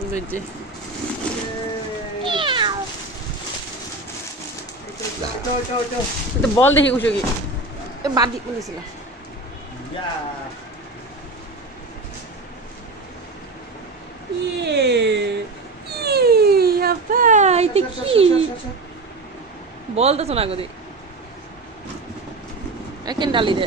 বুঝছি তো বল দেখি কুছো কি বাদি বলেছিল বল তো শোনা গদি একেন ডালি দে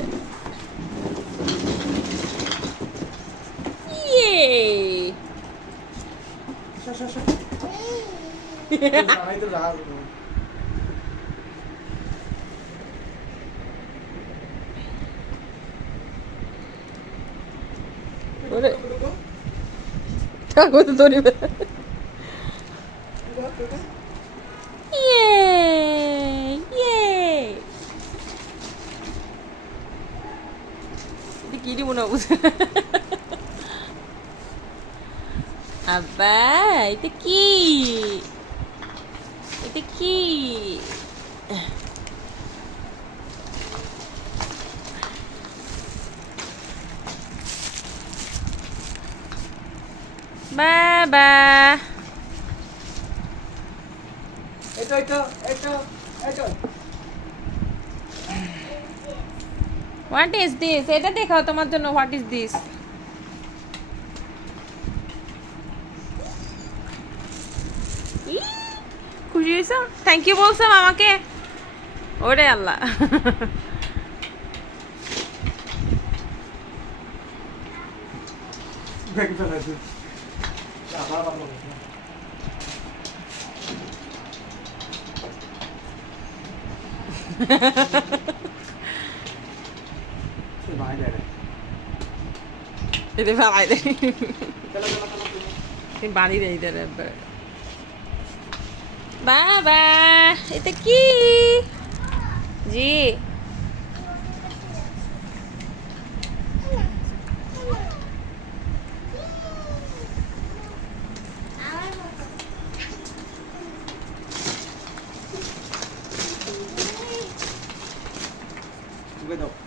Takut tuh nih. Yeay, yeay. Ini kiri mau nabus. Apa? Itu ki. Itu ki. Baba. Itu. What is this? এটা দেখাও তোমার জন্য what is this? খুশি হয়েছো? থ্যাংক ইউ বলছো আমাকে? ওরে আল্লাহ। Ini ভাড়াই দে তুমি বাড়ি দেই দে বাবা এটা কি জি দাও